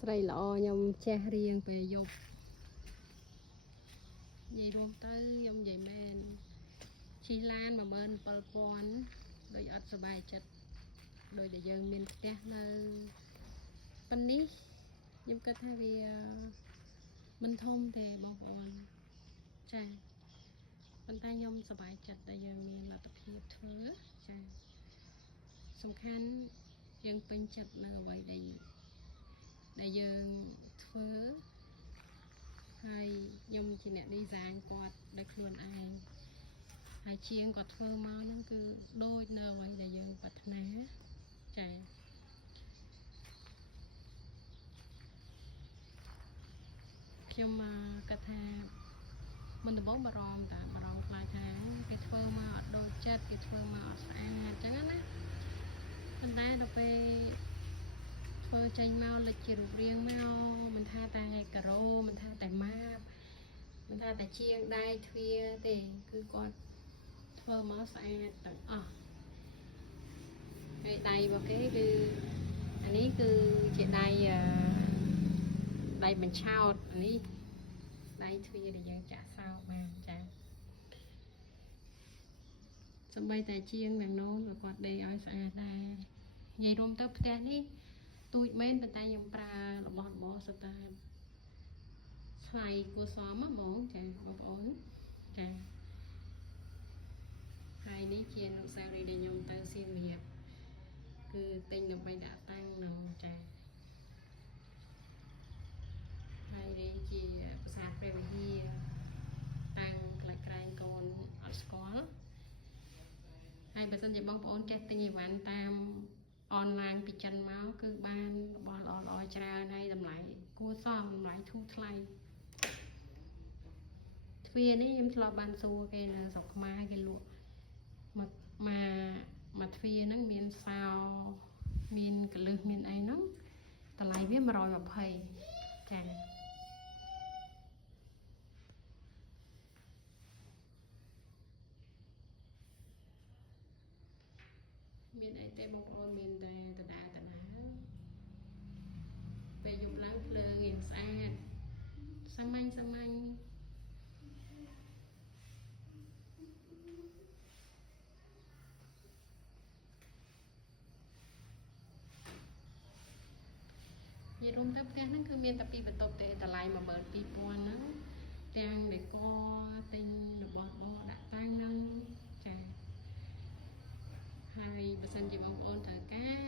ស្រីល្អខ្ញុំចេះរៀងពេលយប់និយាយរួមទៅខ្ញុំនិយាយមែនជិះឡាន17000ដូចអត់សុបាយចិត្តដូចដែលយើងមានផ្ទះនៅប៉ុណ្នេះខ្ញុំគិតថាវាមិនធំទេបងប្អូនចាប៉ុន្តែខ្ញុំសុបាយចិត្តដែលយើងមានលទ្ធភាពធ្វើចាសំខាន់យើងពេញចិត្តនៅអ្វីដែលយើងធ្វើហើយខ្ញុំជាអ្នក design គាត់ដោយខ្លួនឯងហើយជាងគាត់ធ្វើមកហ្នឹងគឺដូចនៅអ្វីដែលយើងប្រាថ្នាចាខ្ញុំគាត់ថាមិនដំបងបារម្ភតែបារម្ភខ្លាចថាគេធ្វើមកអត់ដូចចិត្តគេធ្វើមកអត់ស្អាតអញ្ចឹងណាប៉ុន្តែដល់ពេលធ្វើចេញមកលេចជារូបរាងមកមិនថាតែការ៉ូមិនថាតែម៉ាបមិនថាតែជាងដៃទ្វាទេគឺគាត់ធ្វើមកស្អាតទាំងអស់ហើយដៃរបស់គេគឺអានេះគឺជាដៃបញ្ឆោតអានេះដៃទ្វាដែលយើងចាក់សោកបានចាសម្បីតែជាងទាំងនោះក៏គាត់ដេកឲ្យស្អាតដែរនិយាយរួមទៅផ្ទះនេះទូចមែនប៉ុន្តែខ្ញុំប្រើរបស់សុទ្ធតែថ្លៃគួរសមហ្មងចាបងប្អូនចាហើយនេះជាអនុស្សាវរីយ៍ដែលខ្ញុំទៅសៀមរាបគឺទិញដើម្បីដាក់តាំងនៅចាហើយនេះជាប្រាសាទព្រះវិហារតាំងក្លែកក្រែងកូនអត់ស្គាល់ហើយបើសិនជាបងប្អូនចេះទិញអីវ៉ាន់តាមអនឡាញពីចិនមកគឺបានរបស់ល្អៗច្រើនហើយតម្លៃគួរសមតម្លៃធូរថ្លៃទ្វានេះខ្ញុំធ្លាប់បានសួរគេនៅស្រុកខ្មែរគេលក់មកទ្វាហ្នឹងមានសោមានកលឹះមានអីហ្នឹងតម្លៃវា120ចាមានអីទេបងប្អូនមានតែដដែលពេលយប់ឡើងភ្លើងរៀងស្អាតសាមញ្ញនិយាយរួមទៅផ្ទះហ្នឹងគឺមានតែពីបន្ទប់ទេតម្លៃ12000ហ្នឹងទាំងដេកទិញរបស់ដាក់តាំងហ្នឹងចាហើយបើសិនជាបងប្អូនត្រូវការ